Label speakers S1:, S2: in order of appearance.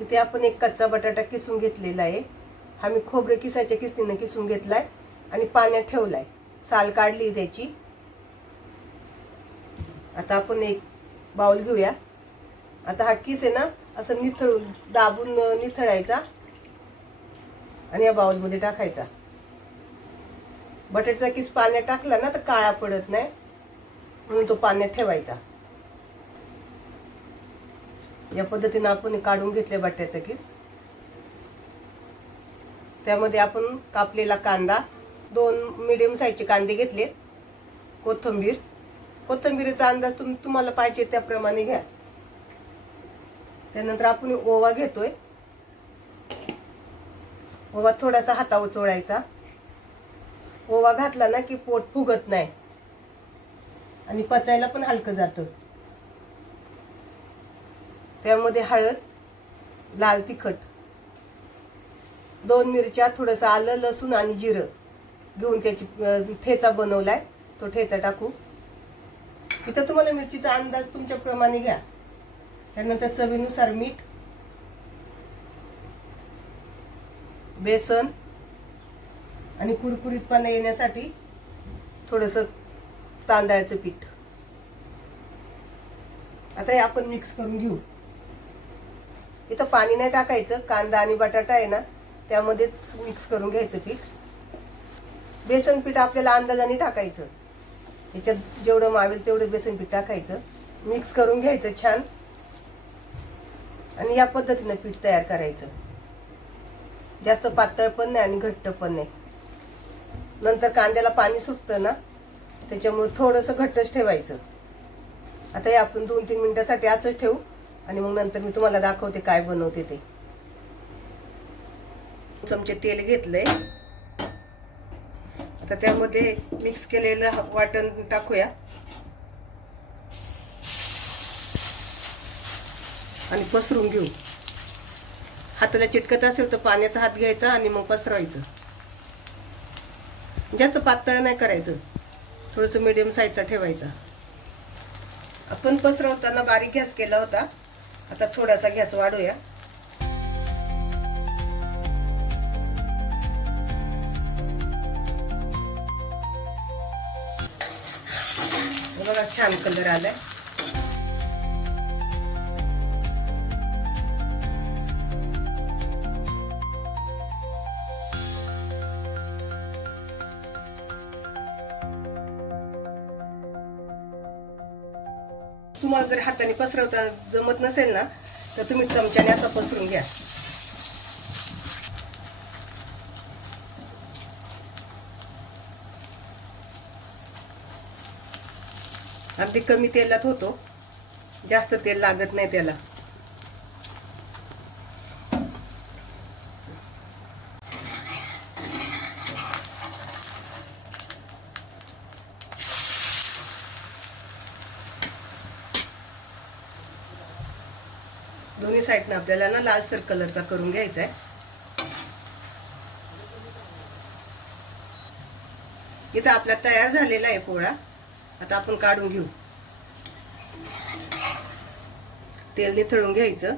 S1: इथे आपण एक कच्चा बटाटा किसून घेतलेला आहे. हा मी खोबरे किसायच्या किसनीनं किसून घेतलाय आणि पाण्यात ठेवलाय. साल काढली त्याची. आता आपण एक बाउल घेऊया. आता हा किस आहे ना असं निथळून दाबून निथळायचा आणि या बाउलमध्ये टाकायचा. बटाट्याचा किस पाण्यात टाकला ना तर काळा पडत नाही. म्हणून तो पाण्यात ठेवायचा. या पद्धतीनं आपण काढून घेतले बट्ट्याचा किस. त्यामध्ये आपण कापलेला कांदा दोन मिडियम साईजचे कांदे घेतले. कोथिंबीर. कोथिंबीरीचा अंदाज तुम तुम्हाला पाहिजे त्याप्रमाणे घ्या. त्यानंतर आपण ओवा घेतोय. ओवा थोडासा हातावर चोळायचा. ओवा घातला ना की पोट फुगत नाही. आणि पचायला पण हलकं जातं. त्यामध्ये हळद लाल तिखट दोन मिरच्या थोडंसं आलं लसूण आणि जिरं घेऊन त्याची ठेचा बनवलाय. तो ठेचा टाकू. इथं तुम्हाला मिरचीचा अंदाज तुमच्या प्रमाणे घ्या. त्यानंतर चवीनुसार मीठ बेसन आणि कुरकुरीतपणा येण्यासाठी थोडंसं तांदळाचं पीठ. आता हे आपण मिक्स करून घेऊ. इथं पाणी नाही टाकायचं कांदा आणि बटाटा आहे ना त्यामध्येच मिक्स करून घ्यायचं पीठ. बेसन पीठ आपल्याला अंदाजाने टाकायचं. याच्यात जेवढं मावेल तेवढं बेसन पीठ टाकायचं. मिक्स करून घ्यायचं छान. आणि या पद्धतीनं पीठ तयार करायचं. जास्त पातळ पण नाही आणि घट्ट पण नाही. नंतर कांद्याला पाणी सुटतं ना त्याच्यामुळे थोडंसं घट्टच ठेवायचं. आता हे आपण दोन तीन मिनिटासाठी असंच ठेवू. आणि मग नंतर मी तुम्हाला दाखवते काय बनवते ते. चमचे तेल घेतलंय. आता त्यामध्ये मिक्स केलेलं वाटण टाकूया. आणि पसरून घेऊ. हाताला चिटकत असेल तर पाण्याचा हात घ्यायचा आणि मग पसरवायचं. जास्त पातळ नाही करायचं. थोडंसं मीडियम साईजचा ठेवायचा. आपण पसरवताना बारीक गॅस केला होता. आता थोडासा गॅस वाढूया. बघा छान कलर आलाय. तुम्हाला जर हाताने पसरवता जमत नसेल ना तर तुम्ही चमच्याने असा पसरून घ्या. अगदी कमी तेलात होतो. जास्त तेल लागत नाही त्याला. दोन्ही साईडनं आपल्याला ना लालसर कलरचा करून घ्यायचा आहे इथं आपला तयार झालेला आहे पोळा. आता आपण काढून घेऊ. तेल निथळून घ्यायचं.